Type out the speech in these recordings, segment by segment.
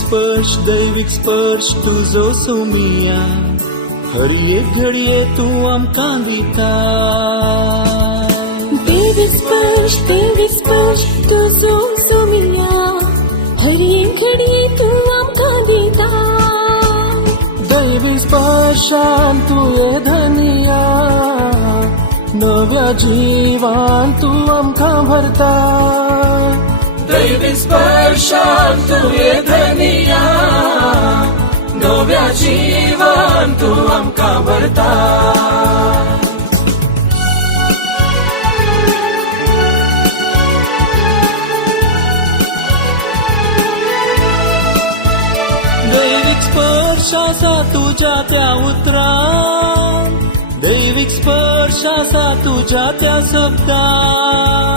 दैविक स्पर्श तुझो सोमिया हर एक घडये तू आमकां दिता दैविक स्पर्श तुझो सोमिया हर एक घडये तू आमकां दिता दैविक स्पर्शान तुये धनिया नव्या जीवान तू आमकां भरता दैविक स्पर्शान तुये धनिया नव्या जीवान तू आमकां भरता दैविक स्पर्श आसा तुझ्या त्या उतरान दैविक स्पर्श आसा तुझ्या त्या शब्दान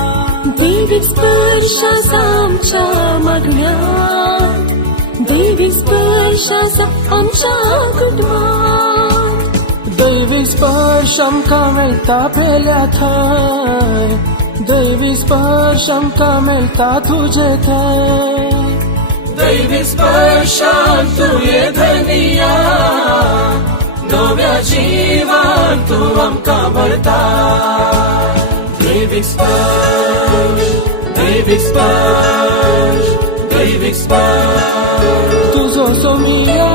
दैविक स्पर्श आसा आमच्या मागण्यांत दैविक स्पर्श आसा आमच्या कुटुंबांत दैविक स्पर्श आमकां मेळटा पेल्या थंय दैविक स्पर्श आमकां मेळटा तुजे थंय दैविक स्पर्शान तुये धनिया नव्या जीवान तू आमकां भरता दैविक स्पर्श दैविक स्पर्श तुझो सोमिया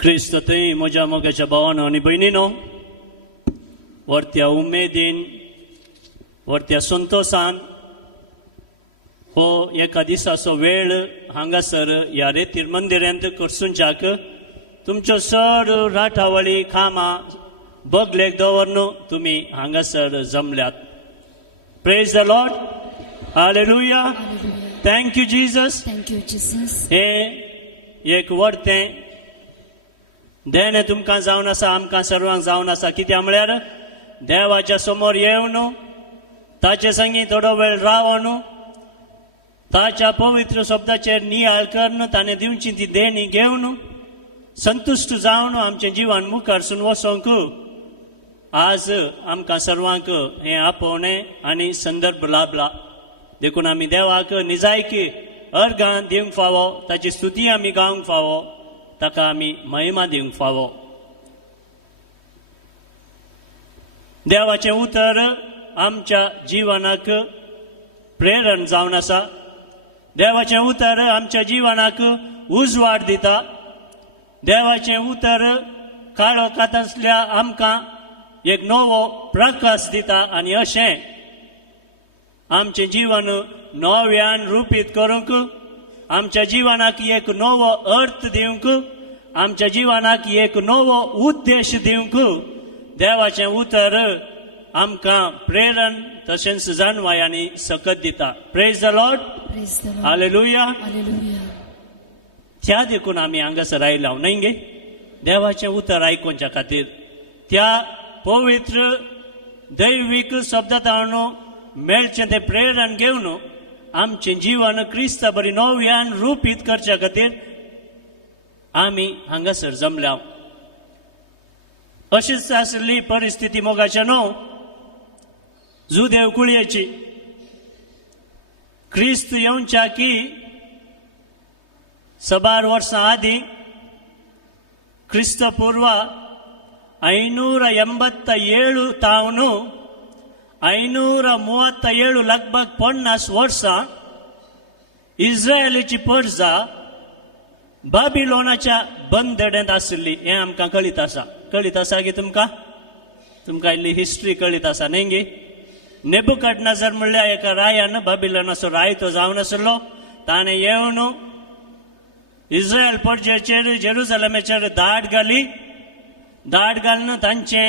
क्रिस्त थंय म्हज्या मोगाच्या भावानो आनी भयणीनो वर्त्या उमेदीन वर्त्या संतोषान हो एका दिसाचो वेळ हांगासर ह्या रेतीर मंदिरांत करसूंच्याक तुमच्यो चड राठावळी कामां बगलेक दवरून तुमी हांगासर जमल्यात. Praise the Lord. Hallelujah. Thank you Jesus. हे एक वर्तें देणे तुमकां जावन आसा आमकां सर्वांक जावन आसा कित्याक म्हळ्यार देवाच्या समोर येवन ताचे संगी थोडो वेळ रावन ताच्या पवित्र शब्दाचेर नियाळ करून ताणें दिवची ती देणी घेवन संतुश्ट जावन आमचे जिवन मुखारसून वचोंक आज आमकां सर्वांक हें आपोवणें आनी संदर्भ लाभला. देखून आमी देवाक निजायकी अर्गां दिवंक फावो ताची स्तुती आमी गावंक फावो ताका आमी महिमा दिवंक फावो. देवाचें उतर आमच्या जिवनाक प्रेरण जावन आसा. देवाचें उतर आमच्या जिवनाक उजवाड दिता. देवाचें उतर काळो कातसल्या आमकां एक नवो प्रकाश दिता आनी अशें आमचें जीवन नव्यान रुपीत करूंक आमच्या जिवनाक एक नवो अर्थ दिवंक आमच्या जिवनाक एक नवो उद्देश दिवंक देवाचें उतर आमकां प्रेरण तशेंच जाणवाय आनी सकत दिता. Praise the Lord. हालेलुया. त्या देखून आमी हांगासर आयला न्हय गे देवाचें उतर आयकोवच्या खातीर त्या पवित्र दैवीक शब्दांतल्यान मेळचें तें प्रेरण घेवन आमचें जीवन क्रिस्ता बरी नव्यान रुपीत करच्या खातीर आमी हांगासर जमल्या. अशीच आसली परिस्थिती मोगाच्या न्हू जुदेव कुळयेची. क्रिस्त येवच्या की 1000 वर्सां आदीं क्रिस्तपूर्व 587 तावन 537 लगभग 50 वर्सां इस्रायलीची परजा बाबिलोनाच्या बंदड्यांत आसली. हें आमकां कळीत आसा. कळीत आसा गे तुमकां इल्ली हिस्ट्री कळीत आसा न्हय गे. नेबुकदनेझर म्हणल्यार एका रायान बाबिलोनाचो राय तो जावन आसलो. ताणें येवन इस्रायल परजेचेर जेरुसलेमेचेर दाड घालून तांचें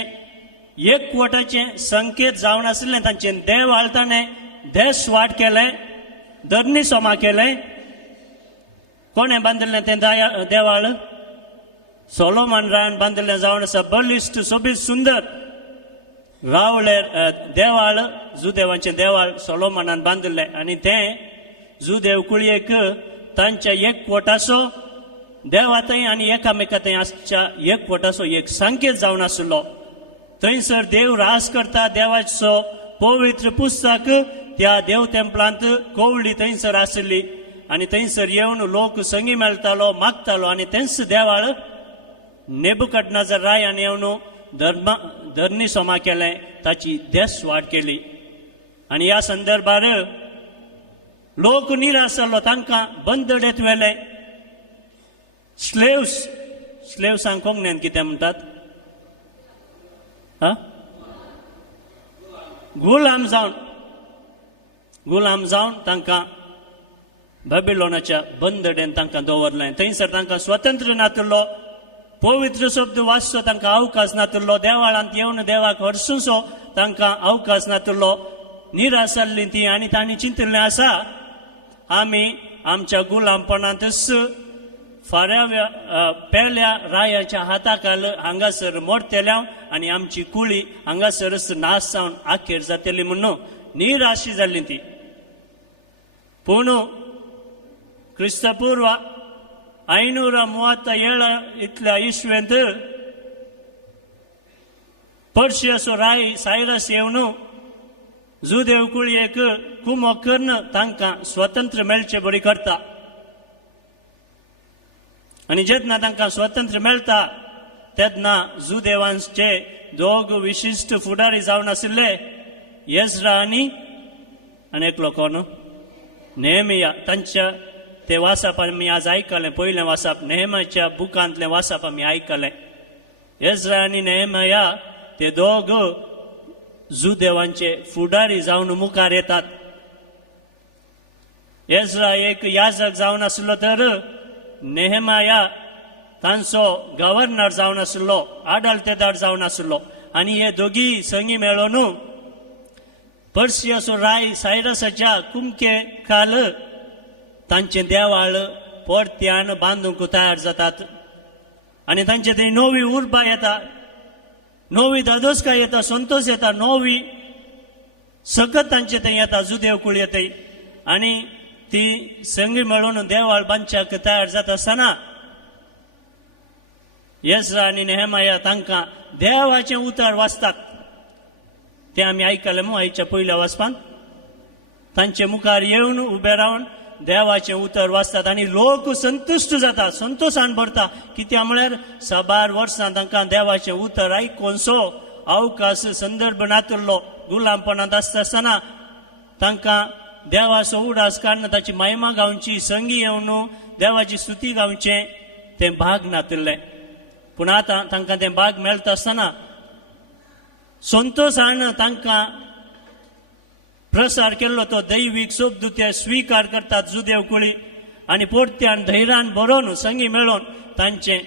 एकवटाचें संकेत जावन आसलें तांचें देवाळ ताणें देसवाट केलें धरणी सोमा केलें. कोणें बांदिल्लें तें देवाळ सोलोमन रायान बांदिल्लें जावन आसा. बलिश्ट सोबीत सुंदर रावळे देवाळ जुदेवांचें देवाळ सोलोमनान बांदिल्लें आनी तें जुदेव कुळयेक तांच्या एकवटाचो देवातय आनी एकामेकांतय आसच्या एकवटाचो एक संकेत जावन आसलो. थंयसर देव रास करता. देवाचो पवित्र पुस्तक त्या देव तेंपलांत कोवळी थंयसर आसली आनी थंयसर येवन लोक संगी मेळटालो मागतालो आनी तेंच देवाळ नेबुकदनेझर रायान येवन धरणी सोमा केलें ताची देस वाड केली आनी ह्या संदर्भार लोक निराशलो तांकां बंदडेत व्हेले स्लेव्सांक कोंकणीन कितें म्हणटात गुलाम जावन तांकां बॅबिलोनाच्या बंदडेन तांकां दवरलें थंयसर तांकां स्वतंत्र नातुरलो पवित्र शब्द वाचचो तांकां अवकाश नातुरलो देवाळांत येवन देवाक हरसूंचो तांकां अवकाश नातुरलो निराशल्लीं ती आनी तांणी चिंतिल्लें आसा आमी आमच्या गुलामपणांतच पेल्या रायाच्या हाताखाल हांगासर मोडतेल्या आनी आमची कुळी हांगासरच नाश जावन आखेर जातली म्हणून निराशी जाल्ली ती पूण क्रिस्तपूर्व 537 इतल्या इस्वेंत पर्शियाचो राय सायरस येवन जुदेव कुळयेक कुमक करून तांकां स्वतंत्र मेळचे बरी करता आनी जेन्ना तांकां स्वतंत्र मेळटा तेन्ना जुदेवांचे दोग विशिश्ट फुडारी जावन आशिल्ले येज्रा आनी एकलो कोण नेहमिया तांच्या ते वाचप आमी आज आयकलें पयलें वाचप नेहमाच्या बुकांतलें वाचप आमी आयकलें येज्रा आनी नेहमिया ते दोग जुदेवांचे फुडारी जावन मुखार येतात येज्रा एक याजक जावन आशिल्लो तर नेहमाया तांचो गव्हर्नर जावन आशिल्लो आडलतेदार जावन आशिल्लो आनी हे दोगी संगी मेळून पर्शियाचो राय सायरसाच्या कुमके खाल तांचे देवाळ परत्यान बांदूंक तयार जातात आनी तांचे थंय नवी उर्बा येता नवी दादोसकाय येता संतोष येता नवी सकत तांचे थंय येता जुदेव कुळ येता आनी ती संगी मेळून देवाळ बांदच्याक तयार जाता आसतना येज्रा आनी नेहमाया तांकां देवाचें उतर वाचतात ते आमी आयकलें मू आयच्या पयल्या वाचपान तांचे मुखार येवन उबे रावन देवाचें उतर वाचतात आनी लोक संतुश्ट जाता संतोशान भरता कित्याक म्हळ्यार 10 वर्सां तांकां देवाचें उतर आयकोनसो अवकाश संदर्भ नातुरलो गुलामपणांत आसता आसतना तांकां देवाचो उडास काडून ताची महिमा गावची संगी येवन देवाची स्तुती गावचें तें भाग नातुरलें पूण आतां तांकां तें भाग मेळटा आसतना संतोशान तांकां प्रसार केल्लो तो दैवीक शब्द ते स्विकार करतात जुदेव कुळी आनी परत्यान धैर्यान बरोवन संगी मेळोवन तांचें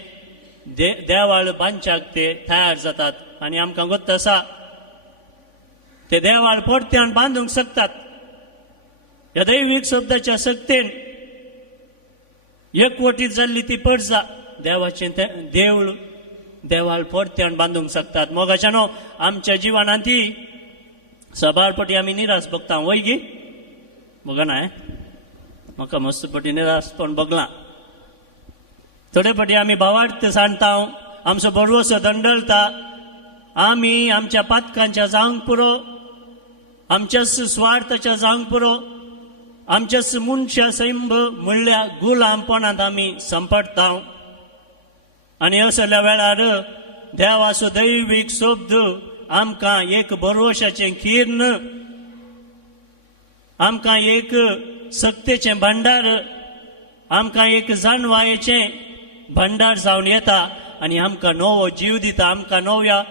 देवाळ बांदच्याक ते तयार जातात आनी आमकां गोत्त आसा ते देवाळ परत्यान बांदूंक शकतात ह्या दैवीक शब्दाच्या शक्तीन एकवटीत जाल्ली ती पर्जा देवाचें देवूळ देवाळ परत्यान बांदूंक शकतात मोगाच्यानो आमच्या जिवनांत ती सबारपटी आमी निराश बघता वय गी बघा ना म्हाका मस्तपटी निराश पण बघला थोडे पटी आमी भावार्थ सांडता आमचो बरवसो दंडळता आमी आमच्या पातकांच्या जावंक पुरो आमच्याच स्वार्थाच्या जावंक पुरो आमच्याच मनशा सैंब म्हणल्या गुलामपणांत आमी संपडता आनी असल्या वेळार देवाचो दैवीक शब्द आमकां एक भरवशाचें खीर्ण आमकां एक सक्तेचें भंडार आमकां एक जाणवायेचें भंडार जावन येता आनी आमकां नवो जीव दिता आमकां नव्या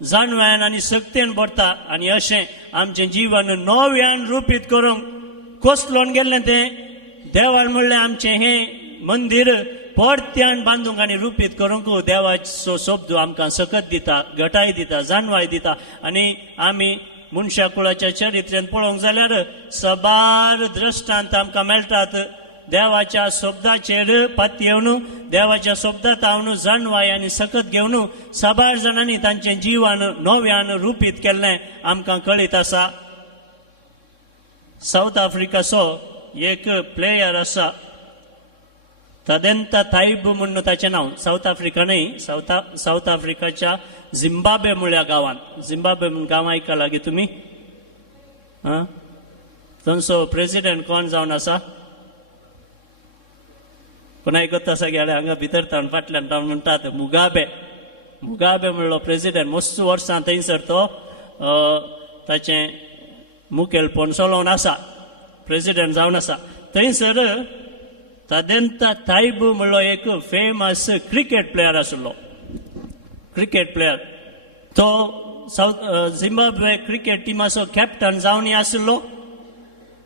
जाणव्यान आनी सक्तेन भरता आनी अशें आमचें जीवन नव्यान रुपीत करूंक कोसलोन गेल्लें तें देवाळ म्हणलें आमचें हें मंदीर परत्यान बांदूंक आनी रुपीत करूंक देवाचो शब्द आमकां सकत दिता घटाय दिता जाणवाय दिता आनी आमी मनशा कुळाच्या चरित्रेन पळोवंक जाल्यार सबार दृश्टांत आमकां मेळटात देवाच्या शब्दाचेर पातयेवन देवाच्या शब्दांत हांव जाणवाय आनी सकत घेवन सबार जाणांनी तांचें जिवन नव्यान रुपीत केल्लें आमकां कळीत आसा साऊथ आफ्रिकाचो एक प्लेयर आसा तदेंता ताईब म्हणून ताचें नांव साऊथ आफ्रिका न्हय साऊथ आफ्रिकाच्या झिम्बाब्वे म्हळ्या गांवांत झिम्बाब्वे म्हूण गांव आयकलां गे तुमी आं तांचो प्रेसिडेंट कोण जावन आसा कोण आयकता सगळे हांगा भितर तावन फाटल्यान तावन म्हणटात मुगाबे म्हणलो प्रेसिडेंट मस्त वर्सां थंयसर तो ताचें मुखेलपण चलोवन आसा प्रेसिडेंट जावन आसा थंयसर तादेंता तायब म्हणलो एक फेमस क्रिकेट प्लेयर आशिल्लो क्रिकेट प्लेयर तो झिम्बाब्वे क्रिकेट टिमाचो कॅप्टन जावन आशिल्लो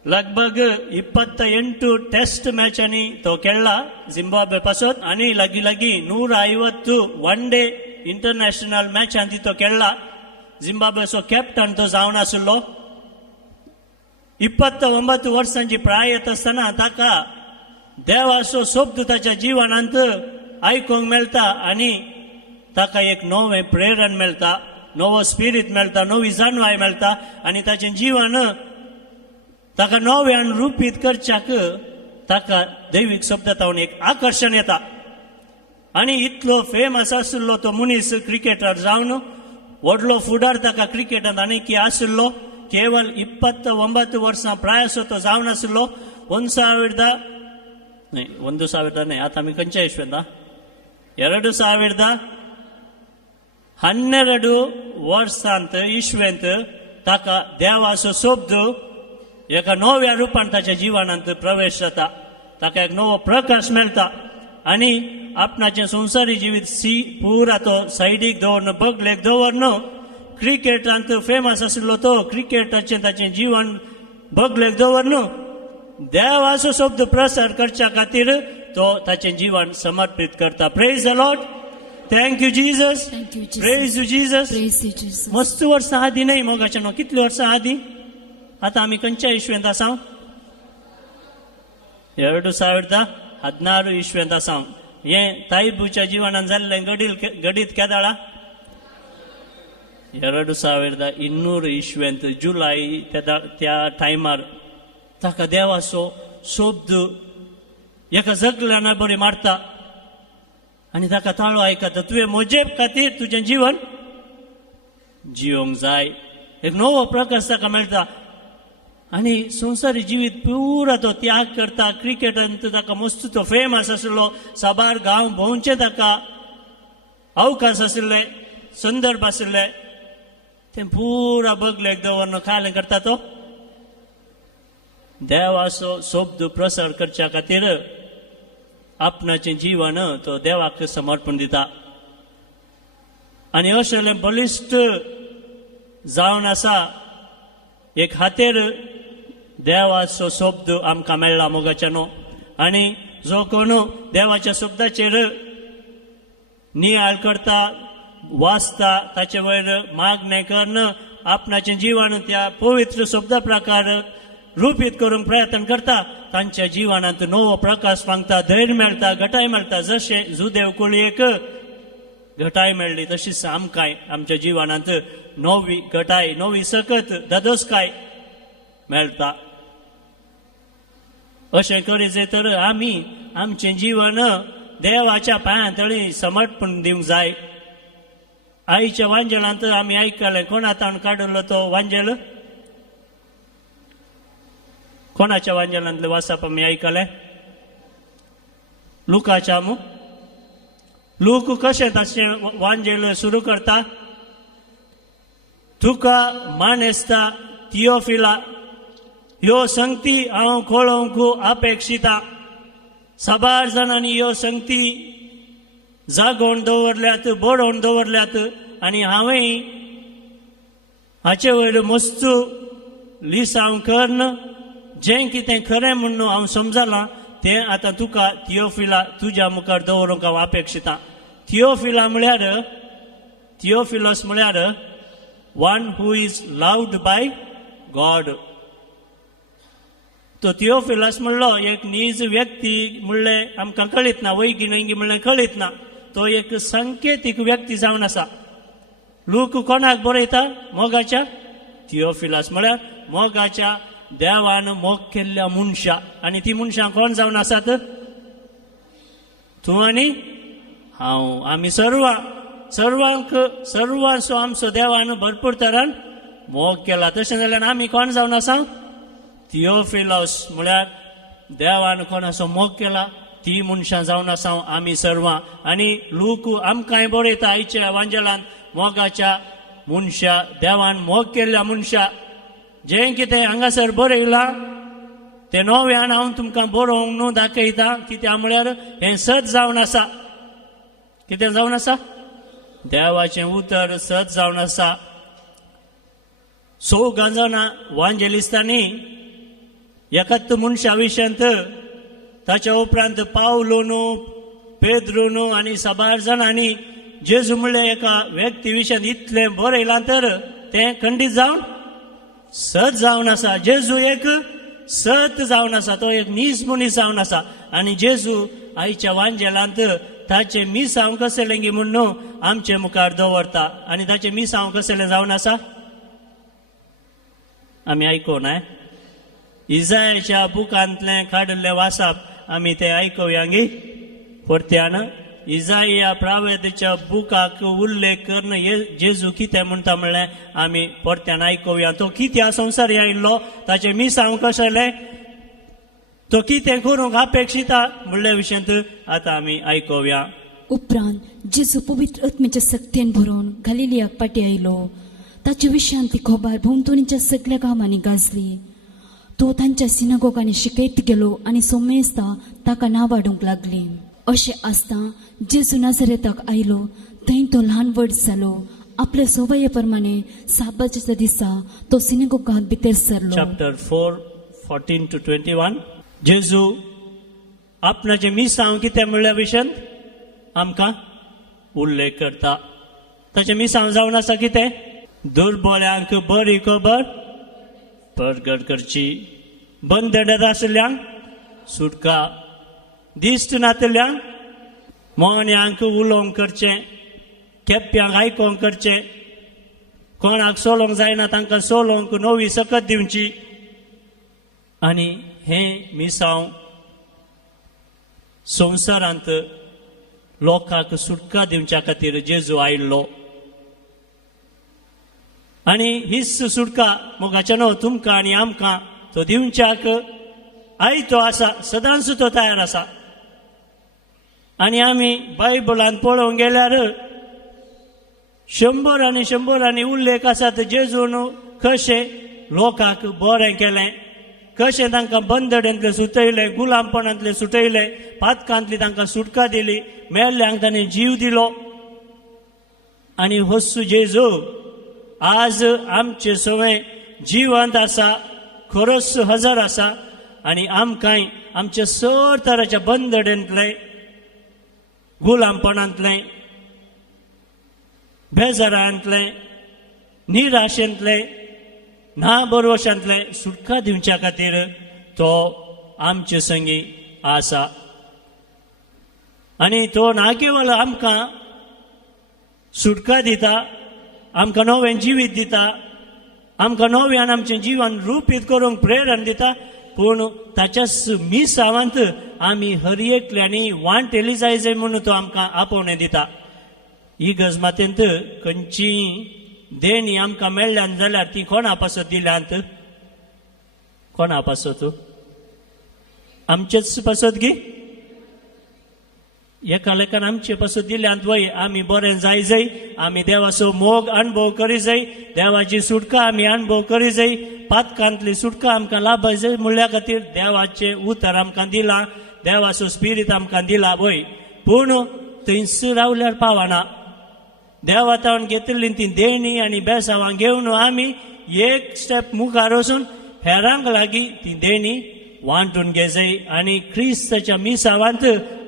लगभग 28 टेस्ट मॅचांनी तो खेळला झिम्बाब्वे पासून आणि लागी 150 वन डे इंटरनॅशनल मॅचांनी तो खेळला झिम्बाब्वेचो कॅप्टन तो जावन आशिल्लो 29 वर्सांची प्रायत आसतना ताका देवाचो शब्द ताच्या जिवनांत आयकूंक मेळटा आनी ताका एक नवें प्रेरण मेळटा नवो स्पिरीट मेळटा नवी जाणवाय मेळटा आनी ताचें जीवन ताका नव्यान रुपीत करच्याक ताका दैवीक शब्दांत एक आकर्शण येता आनी इतलो फेमस आशिल्लो तो मनीस क्रिकेटर जावन व्हडलो फुडार ताका क्रिकेटांत आनी आशिल्लो केवळ 29 वर्सां प्रायसो तो जावन आशिल्लो 1000 न्ही आतां आमी खंयच्या इश्वेंता 2012 वर्सांत इश्वेंत ताका देवाचो शब्द एका नव्या रुपान ताच्या जिवनांत प्रवेश जाता ताका एक नवो प्रकाश मेळटा आनी आपणाचें संवसारी जिवीत पुरा तो सायडीक दवरन बगलेक दवरन क्रिकेटांत फेमस आशिल्लो तो क्रिकेटाचें ताचें जीवन बगलेक दवरन देवाचो शब्द प्रसार करच्या खातीर तो ताचें जीवन समर्पित करता praise the Lord thank you Jesus Thank you, Jesus. Praise you Jesus Praise you, Jesus. मस्त वर्सां आदी न्ही मोगाचें न्हू कितलीं वर्सां आदी आतां आमी खंयच्या इश्वेंत आसा 2016 इश्वेंत आसा हें ताईबूच्या जिवनांत जाल्लें घडीत केदाळा 2200 इश्वेंत जुलय त्या टायमार ताका देवाचो शब्द एका जगल्यान बरी मारता आनी ताका ताळो आयकता तुवें म्हजे खातीर तुजें जीवन जिवंक जाय एक नवो प्रकाश ताका मेळटा आनी संवसारी जिवीत पुरा तो त्याग करता क्रिकेटांत ताका मस्त तो फेमस आशिल्लो साबार गांव भोंवचे ताका अवकाश आशिल्ले संदर्भ आशिल्ले तें पुरा बगलेक दवरन खालें करता तो देवाचो शब्द प्रसार करच्या खातीर आपणाचें जीवन तो देवाक समर्पण दिता आनी अशें बलिश्ट जावन आसा एक हातेर देवाचो शब्द आमकां मेळ्ळा मोगाच्यानो आनी जो कोण देवाच्या शब्दाचेर नियाळ करता वाचता ताचे वयर मागणें करन आपणाचें जीवन त्या पवित्र शब्दा प्रकार रुपीत करूंक प्रयत्न करता तांच्या जिवनांत नवो प्रकाश मागता धैर्य मेळटा घटाय मेळटा जशें जुदेव कुळयेक घटाय मेळ्ळी तशीच आमकांय आमच्या जिवनांत नवी घटाय नवी सकत धदोसकाय मेळटा अशें करीत तर आमी आमचें जीवन देवाच्या पांयां तळी समर्पण दिवंक जाय आईच्या वांजेलांत आमी आयकलें कोण आतां काडिल्लो तो वांजेल कोणाच्या वांजेलांतले वाचप आमी आयकलें लुकाच्या लूक कशें ताचें वांजेल सुरू करता तुका मानेस्ता थियोफिला ह्यो संगती हांव कळोवंक अपेक्षिता साबार जाणांनी ह्यो संगती जागोवन दवरल्यात बरोवन दवरल्यात आनी हांवें हाचे वयर मस्त लिसांव करन जें कितें खरें म्हणून हांव समजलां तें आतां तुका थियोफिला तुज्या मुखार दवरूंक हांव अपेक्षिता थियोफिलस म्हळ्यार one who is loved by God तो थियोफिलस म्हणलो एक नीज व्यक्ती म्हणलें आमकां कळीत ना वैगिणिकी म्हणलें कळीत ना तो एक संकेतीक व्यक्ती जावन आसा लूक कोणाक बरयता मोगाच्या थियोफिलस म्हळ्यार मोगाच्या देवान मोग केल्ल्या मनशां आनी ती मनशां कोण जावन आसात तूं आनी हांव आमी सर्वांचो आमचो देवान भरपूर तरान मोग केला तशें जाल्यार आमी कोण जावन आसा थियोफिलस म्हळ्यार देवान कोणाचो मोग केला ती मनशां जावन आसा आमी सर्वां आणि लूक आमकांय बरयता आयच्या एवांजलांत मोगाच्या मनशा देवान मोग केल्ल्या मनशा जें कितें हांगासर बरयलां ते नव्यान हांव तुमकां बरोवंक न्हू दाखयता कित्याक म्हळ्यार हें सत जावन आसा कितें जावन आसा देवाचें उतर सत जावन आसा 6 जाणां वांजेलिस्तांनी एकाच मनशा विशयांत ताच्या उपरांत पावलो न्हू पेद्रू न्हू आनी साबार जाणांनी जेजू म्हणले एका व्यक्ती विशयांत इतलें बरयलां तर तें खंडीत जावन सत जावन आसा जेजू एक सत जावन आसा तो एक नीज मनीस जावन आसा आनी जेजू आयच्या वांजेलांत ताचे मिसांव कसलें गी म्हूण न्हू आमचे मुखार दवरता आनी ताचें मिसांव कसलें जावन आसा आमी आयकोना इजायाच्या बुकांतलें काडिल्लें वाचप आमी तें आयकुया गी परत्यान इजाया प्रावेदच्या बुकाक उल्लेख करून जेजू कितें म्हणटा म्हणलें आमी परत्यान आयकुया तो कित्या संवसारी आयिल्लो ताचें मिसांव कसलें तो कितें करूंक अपेक्षिता म्हणल्या विशयांत आतां आमी आयकुया उपरांत जेजू पवित्र आत्म्याच्या सक्तीन भरून गलिलियाक पाटी आयलो ताच्या विशयान ती खबर भोंवतणीच्या सगळ्या गांवांनी गाजली तो तांच्या सिनागोगांनी शिकयत गेलो आनी सोमेस्ता ताका नांव वाडूंक लागली अशें आसता जेजू नासरेताक आयलो थंय तो ल्हान व्हड जालो आपल्या सवये प्रमाणे साबाच्या दिसा तो सिनागोगांत भितर सरलो चॅप्टर 4:14-21 जेजू आपणाचे मिसांव कितें म्हणल्या विशयांत आमकां उल्लेख करता ताचें मिसांव जावन आसा कितें दुर्बळ्यांक बरी खबर प्रगट करची बंदडांत आसल्यांक सुटका दिश्ट नातल्यांक मोन्यांक उलोवंक करचें केप्यांक आयकोंक करचें कोणाक सोलोवंक जायना तांकां सोलोवंक नवी सकत दिवची आनी हें मिसांव संवसारांत लोकांक सुटका दिवच्या खातीर जेजू आयिल्लो आनी हीच सुटका मोगाच्या न्हू तुमकां आनी आमकां तो दिवच्याक आयतो आसा सदांच तो तयार आसा आनी आमी बायबलांत पळोवंक गेल्यार 100 उल्लेख आसात जेजून कशें लोकांक बरें केलें कशें तांकां बंदडेंतले सुटयलें गुलामपणांतले सुटयलें पातकांतली तांकां सुटका दिली मेल्ल्यांक ताणें जीव दिलो आनी होस्सू जेजू आज आमचे सवय जिवंत आसा खरोच हजर आसा आनी आमकांय आमच्या सर तराच्या बंदडेंतले गुलामपणांतले बेजारांतले निराशेंतले ना बरोवशांतले सुटका दिवच्या खातीर तो आमचे संगी आसा आनी तो ना केवळ आमकां सुटका दिता आमकां नवें जिवीत दिता आमकां नव्यान आमचें जिवन रुपीत करूंक प्रेरण दिता पूण ताच्याच मिसांवांत आमी हर एकल्यांनी वांटेली जाय म्हणून तो आमकां आपोवणें दिता इगज मातेंत खंयची देणी आमकां मेळ्ळ्यान जाल्यार ती कोणा पासत दिल्यांत कोणा पासत आमचेच पासत गी एका लेखान आमचे पासत दिल्यांत वय आमी बरें जाय आमी देवाचो मोग अणभव करी जाय देवाची सुटका आमी अणभव करी जाय पातकांतली सुटका आमकां लाभय जाय म्हणल्या खातीर देवाचें उतर आमकां दिलां देवाचो स्पिरीट आमकां दिला वय पूण थंयच रावल्यार पावना देवातावन घेतिल्ली ती देणी आनी बेसांवां घेवन आमी एक स्टेप मुखार वचून हेरांक लागीं ती देणी वांटून घे जाय आनी क्रिस्ताच्या मिसांवांत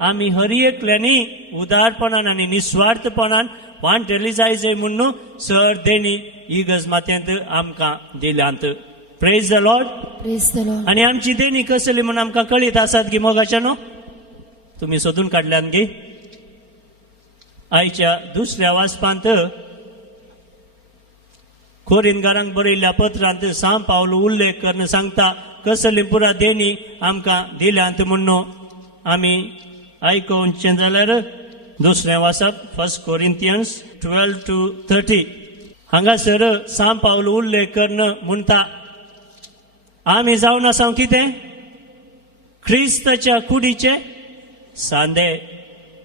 आमी हर एकल्यांनी उदारपणान आनी निस्वार्थपणान वांटेली जाय म्हणून सर देणी इगज मातेंत आमकां दिल्यांत प्रेज द लॉर्ड आनी आमची देणी कसली म्हणून आमकां कळीत आसात गी मोगाच्या न्हू तुमी सोदून काडल्यान गी आयच्या दुसऱ्या वाचपांत कोरिंथकारांक बरयल्ल्या पत्रांत सांब पावलो उल्लेख करून सांगता कसली पुरा देणी आमकां दिल्यांत म्हणून आमी आयकोवचें जाल्यार दुसरें वाचप 1 Corinthians 12-30 हांगासर सांब पावलो उल्लेख करणं म्हणटा आम्ही जावन आसा कितें क्रिस्ताच्या कुडीचे सांदे.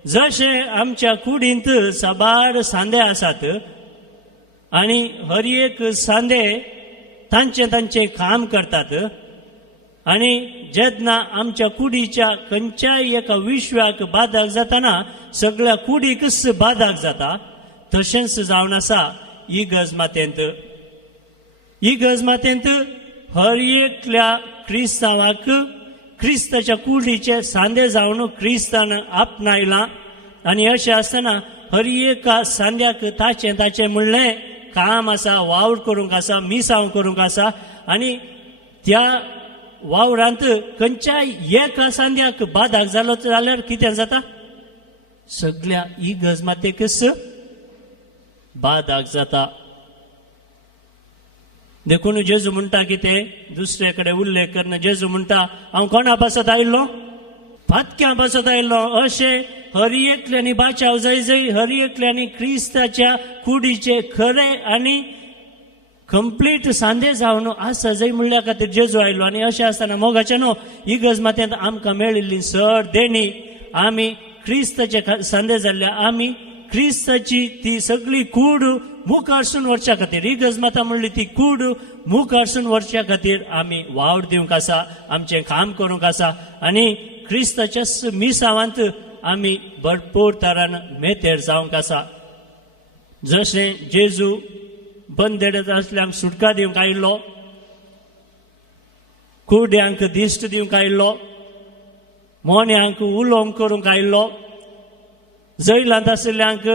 जशे आमच्या कुडींत साबार सांदे आसात आणि हर एक सांदे तांचे काम करतात आणि जेन्ना आमच्या कुडीच्या खंयच्याय एका विश्वाक बाधक जाताना सगळ्या कुडीकच बाधक जाता. तशेंच जावन आसा इगर्ज मातेंत हर एकल्या क्रिस्तांवाक क्रिस्ताच्या कुडीचे सांदे जावन क्रिस्तान आपणायला आणि अशें आसतना हर एका सांद्याक ताचे म्हणलें काम आसा, वावर करूंक आसा, मिसांव करूंक आसा आणि त्या वावरांत खंयच्याय एका सांद्याक बाधक जालो जाल्यार कितें जाता सगळ्या इगर्ज मातेकच बाधक जाता. देखून जेजू म्हणटा कितें दुसरे कडेन उल्लेख करना जेजू म्हणटा हांव कोणा पासत आयिल्लो फातक्या पासत आयिल्लो. अशें हर एकल्यांनी बाचाव जय हर एकल्यांनी क्रिस्ताच्या कुडीचे खरे आनी कंप्लीट सांदे जावन आसा जय म्हणल्या खातीर जेजू आयलो. आनी अशें आसतना मोगाच्या न्हू इगर्ज मातेंत आमकां मेळिल्ली सर देणी आमी क्रिस्ताचे सांदे जाल्ल्या आमी क्रिस्ताची ती सगळी कूड मुखारसून व्हरच्या खातीर इगर्ज माता म्हणली ती कूड मुखारसून व्हरच्या खातीर आमी वावर दिवंक आसा, आमचें काम करूंक आसा आणि क्रिस्ताच्या मिसांवांत आमी भरपूर तरान मेतेर जावंक आसा. जशें जेजू बंदेडत आसल्यांक सुटका दिवंक आयिल्लो, कुड्यांक दिश्ट दिवंक आयिल्लो, मोन्यांक उलोवंक करूंक आयिल्लो, जैलांत आशिल्ल्यांक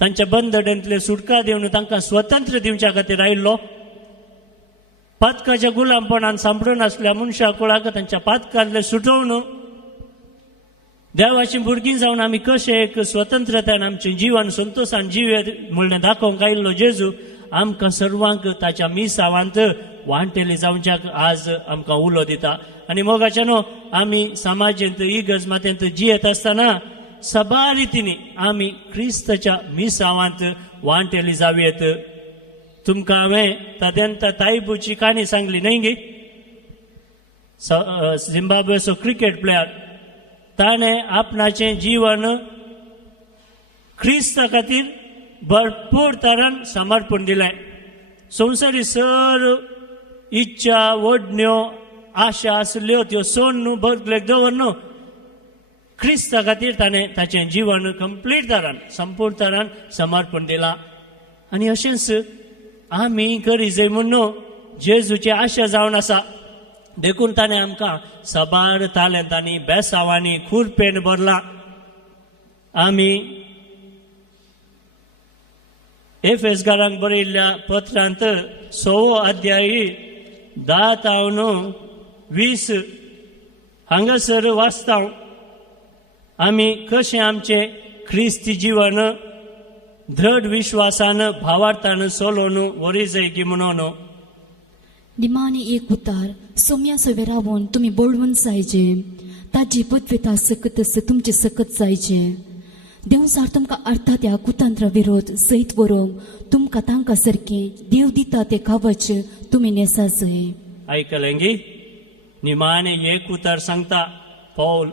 तांच्या बंदड्यांतले सुटका दिवन तांकां स्वतंत्र दिवच्या खातीर आयिल्लो, पातकाच्या गुलामपणान सांपडून आसल्या मनशा कुळाक तांच्या पातकांतले सुटोवन देवाची भुरगीं जावन आमी कशें एक स्वतंत्रतायेन आमचें जीवन संतोशान जिवेत म्हणलें दाखोवंक आयिल्लो जेजू आमकां सर्वांक ताच्या मिसांवांत वांटेली जावच्याक आज आमकां उलो दिता. आनी मोगाच्या न्हू आमी समाजेंत इगर्ज मातेंत जियेत आसतना सबा रितींनी आमी क्रिस्ताच्या मिसांवांत वांटेली जावयेत. तुमकां हांवें ताद्यांत तायबूची काणी सांगली न्हय गे. झिम्बाब्वेचो क्रिकेट प्लेयर ताणें आपणाचें जीवन क्रिस्ता खातीर भरपूर तरान समर्पण दिलें. संवसारी सर इच्छा वडण्यो आशा आसल्यो त्यो सोडून न्हू बदलेक दवर न्हू क्रिस्ता खातीर ताणें ताचें जीवन कंप्लीट तरान संपूर्ण तरान समर्पण दिलां. आनी अशेंच आमी करी जंय म्हूण न्हू जेजूची आशा जावन आसा. देखून ताणें आमकां साबार तालेंतांनी बेसांवांनी खुरपेन भरलां. आमी एफेसकारांक बरयल्ल्या पत्रांत 6 अध्याय 10 तावन 20 हांगासर वाचता आमी कशें आमचें ख्रिस्ती जीवन दृढ विश्वासान भावार्थान चलोवन वरी जाय की म्हणून. निमाणे एक उतार सोम्या सोबे रावून तुम्ही बोलवून जायचे ताजी पदविता सकतच तुमचे सकत जायचे. देवसार तुमकां अर्थात ह्या कुतंत्र विरोध सयत व्हरूंक तुमकां तांकां सारकें देव दिता ते कवच तुमी नेसा जाय. आयकलें गी निमाणे एक उतार सांगता पौल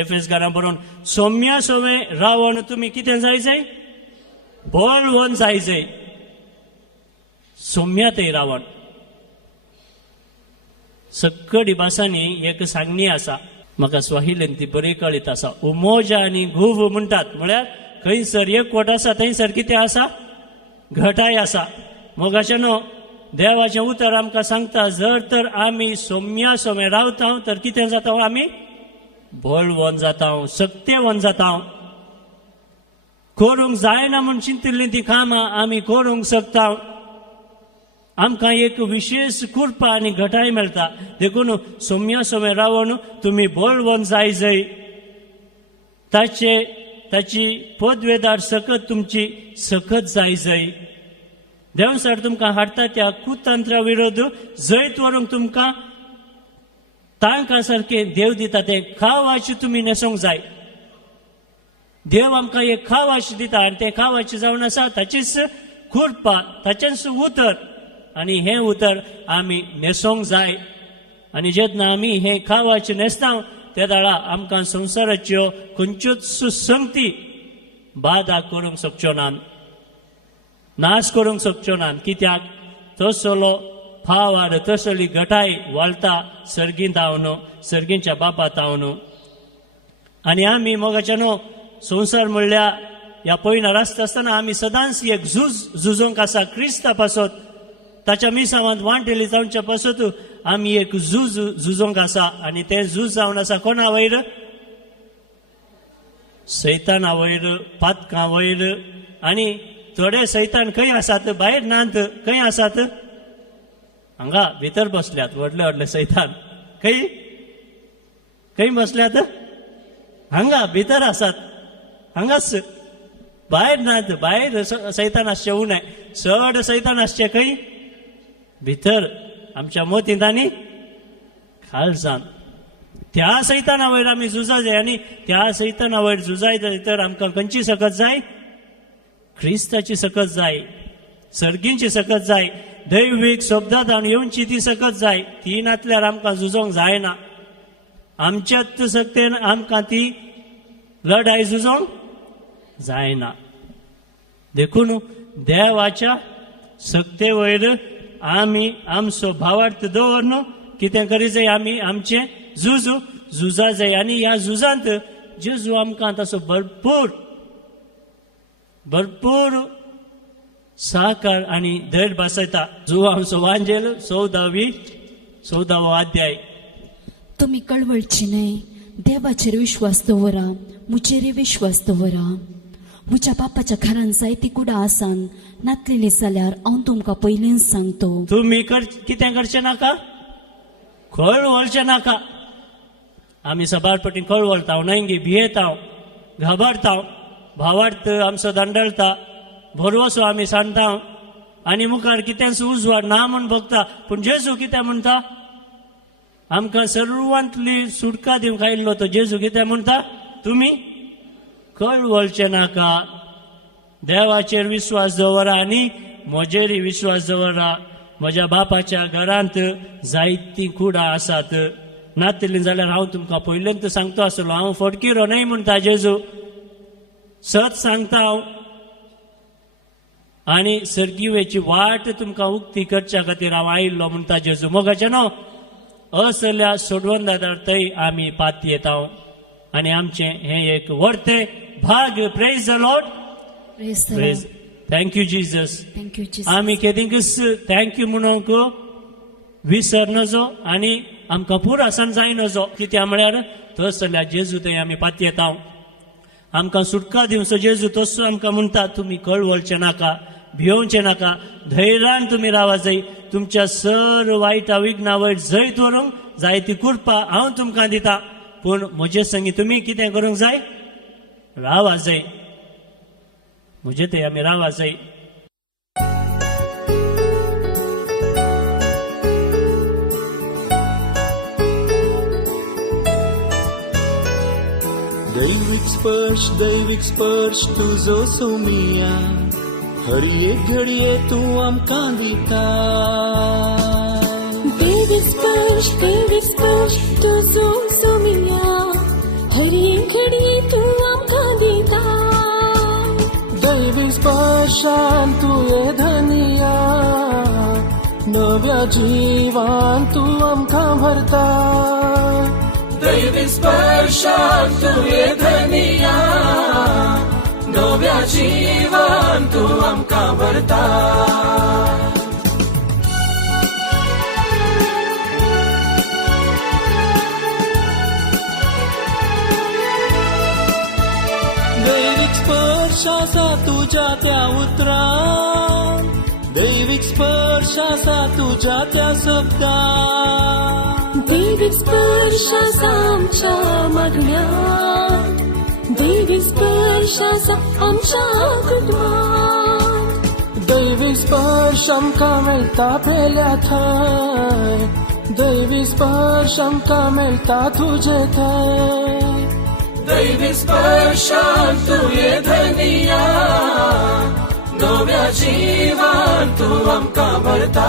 एफेसकारांक बरोवन सोम्या सोबे रावण तुमी कितें जाय बोलवून जाय सोम्या ते रावण. सकडी भासांनी एक सांगणी आसा म्हाका स्वाहिलीन ती बरी कळीत आसा. उमोजा आनी घुव म्हणटात म्हळ्यार खंयसर एक कोट आसा थंयसर कितें आसा घटाय आसा. मोगाचें न्हू देवाचें उतर आमकां सांगता जर तर आमी सोम्या सोबे रावता तर कितें जाता आमी बोलवून जाता सक्तेवन जाता. करूंक जायना म्हूण चिंतिल्लीं ती कामां आमी करूंक शकता. आमकां एक विशेष कृपा आनी घटाय मेळटा. देखून सोम्या सोबे रावून तुमी बोलवून जाय ताची पदवेदार सकत तुमची सकत जाय. देवसार तुमकां हाडटा त्या कुतंत्रा विरोध जैत व्हरूंक तुमकां तांकां सारकें देव दिता तें खावाचें तुमी नेसूंक जाय. देव आमकां एक खावाचें दिता आनी तें खावाचें जावन आसा ताचीच खुरपा ताच्यान उतर आनी हें उतर आमी न्हेसोंक जाय आनी जेन्ना आमी हें खावाचें न्हेसता त्या दाळा आमकां संवसाराच्यो खंयच्योच संगती बाधा करूंक शकच्यो नात, नाश करूंक शकच्यो नात. कित्याक तसलो भाव आनी तसली घटाय वाळटा सर्गींत हांव सर्गींच्या बापात हांव आनी आमी मोगाच्या न्हू संवसार म्हणल्या ह्या पयना आसता आसतना आमी सदांच एक झुजोंक आसा क्रिस्ता पासत ताच्या मिसांवांत वांटेली जावच्या पासत आमी एक झुजोंक आसा आनी तें झूज जावन आसा कोणा वयर सैताना वयर पातकां वयर आनी थोडे सैतान खंय आसात भायर नात खंय आसात हांगा भितर बसल्यात व्हडले व्हडले सैतान खंय खंय बसल्यात हांगा भितर आसात हांगाच भायर नात भायर सैतान आसचे उणे चड सैतान आसचे खंय भितर आमच्या मोतींत आनी खालसांत त्या सैताना वयर आमी झुजा जाय आनी त्या सैताना वयर झुजाय तर आमकां खंयची सकत जाय क्रिस्ताची सकत जाय सर्गींची सकत जाय दैवीक शब्दांत येवची ती सकत जाय ती नातल्यार आमकां झुजोंक जायना आमच्याच सक्तेन आमकां ती लढाई झुजोंक जायना देखून देवाच्या सक्ते वयर आमी आमचो भावार्थ दवरन कितें करी जाय आमी आमचें झुजा जाय आनी ह्या झुजांत जेजू आमकां तसो भरपूर सहकार आनी धैर्य बसयता. जो आमचो वांजेल 14वा अध्याय. तुम्ही कळवळची न्हय देवाचेर विश्वास दवरा मुचेर विश्वास दवरा. म्हज्या बापाच्या घरान जायती कुडां आसात नातलेली जाल्यार हांव तुमकां पयलींच सांगतो तुमी कितें करचें नाका कळवळचें नाका. आमी सबारपटीन कळवळटा न्हय भियेता घाबरता भावार्थ आमचो दंडळटा भरवसो आमी सांगता आनी मुखार कितेंच उजवाड ना म्हूण बगता पूण जेजू कितें म्हणटा आमकां सर्वांतली सुटका दिवंक आयिल्लो तो जेजू कितें म्हणटा तुमी कळवळचें नाका देवाचेर विश्वास दवरा आनी म्हजेर विश्वास दवरा. म्हज्या बापाच्या घरांत जायतीं कुडां आसात नातलीं जाल्यार हांव तुमकां पयलेंत सांगतो आसलो हांव फटकिरो न्हय म्हणटा जेजू सत सांगता हांव आनी सर्गिवेची वाट तुमकां उक्ती करच्या खातीर हांव आयिल्लो म्हणटा जेजू. मोगाचें न्हू असल्या सोडवून दादार थंय आमी पात येता आनी आमचें हें एक व्हडतें भाग. Praise the Lord. Praise. Thank you Jesus. Thank you Jesus. आमी केदींकच थँक यू म्हणूंक विसर नजो आनी आमकां पुरासन जाय नजो कित्याक म्हळ्यार तस जाल्यार जेजू थंय आमी पात येता आमकां सुटका दिवचो जेजू तसो आमकां म्हणटा तुमी कळवळचें नाका भियोवचें नाका धैर्यान तुमी रावा जाय. तुमच्या सर वायटा विघ्नां वयर जैत व्हरूंक जाय ती कुरपा हांव तुमकां दिता पूण म्हजे संगी तुमी कितें करूंक जाय रावा जाय म्हजे थंय आमी रावा जाय. दैविक स्पर्श तुजो सोमिया हर एक घडये तूं आमकां दिता. दैविक स्पर्श तुजो सोमिया हर एक घडी तूं आमकां दिता. दैविक स्पर्शान तुये धनिया नव्या जिवान तूं आमकां भरता. दैविक स्पर्शान तुये धनिया नव्या जिवान तूं आमकां भरता. दैविक स्पर्श आसा तुज्या त्या उतरां दैविक स्पर्श आसा तुज्या त्या शब्दां. दैविक स्पर्श आसा आमच्या मागण्यांत. दैविक स्पर्श आसा आमच्या कुटुंबांत. दैविक स्पर्श आमकां मेळटा पेल्या थंय. दैविक स्पर्श आमकां मेळटा तुजे थंय. दैविक स्पर्शान तुये धनिया नव्या जीवन तू आमकां भरता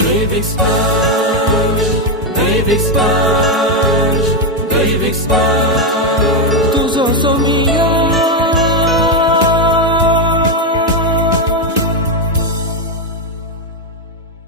दैवीक स्पर्श दैवीक स्पर्श दैवीक स्पर्श